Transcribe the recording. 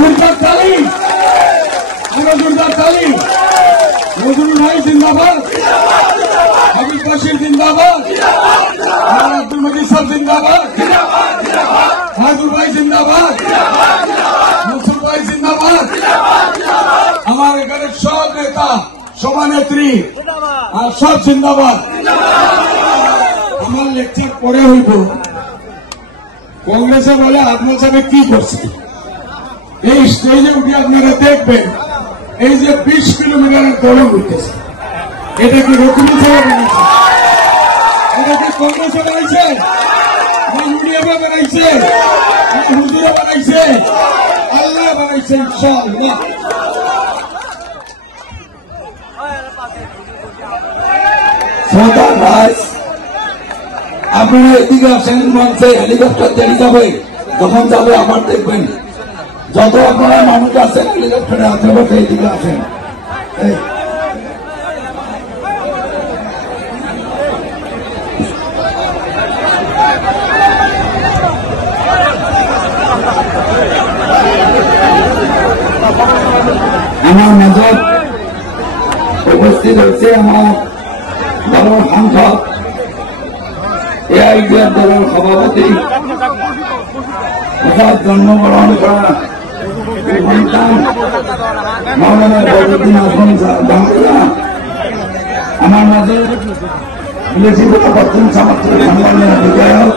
जोरदार ताली, जोरदार ताली। नजरुल भाई जिंदाबाद, हबीब बशीर जिंदाबाद, अब्दुल मजीद साहब जिंदाबाद, हाजुर भाई जिंदाबाद, मुसुर भाई जिंदाबाद। আমার এখানে সব নেতা সভানেত্রী আর সব জিন্দাবাদ। আমার লেকচার পরে হইব কংগ্রেসে বলে আপনার সাথে কি করছে এই স্টেজে উঠে আপনারা দেখবেন এই যে 20 কিলোমিটারের দৌড়ে উঠতেছে এটা কি রকমই বানাইছে এটা কি কংগ্রেসে বানাইছে না ইউনিয়নে বানাইছে না হুজুরে বানাইছে আল্লাহ বানাইছে ইনশাআল্লাহ। আপনারা এদিকে আসেন মঞ্চে হেলিকপ্টার দেরি যাবে যখন যাবে আবার দেখবেন যত আপনারা মানুষ আছেন হেলিকপ্টারে আশেপাশে এদিকে আসেন। আমার মাঝে উপস্থিত হচ্ছে আমার বড় সংসদ এআইডিএফ দলের সভাপতি হঠাৎ জন্মগ্রহণ করা সন্তান মৌলানা বদরুদ্দিন আজম বাংলা আমার মাঝে বিদেশি পশ্চিম সামর্থ্য সংগ্রামের বিধায়ক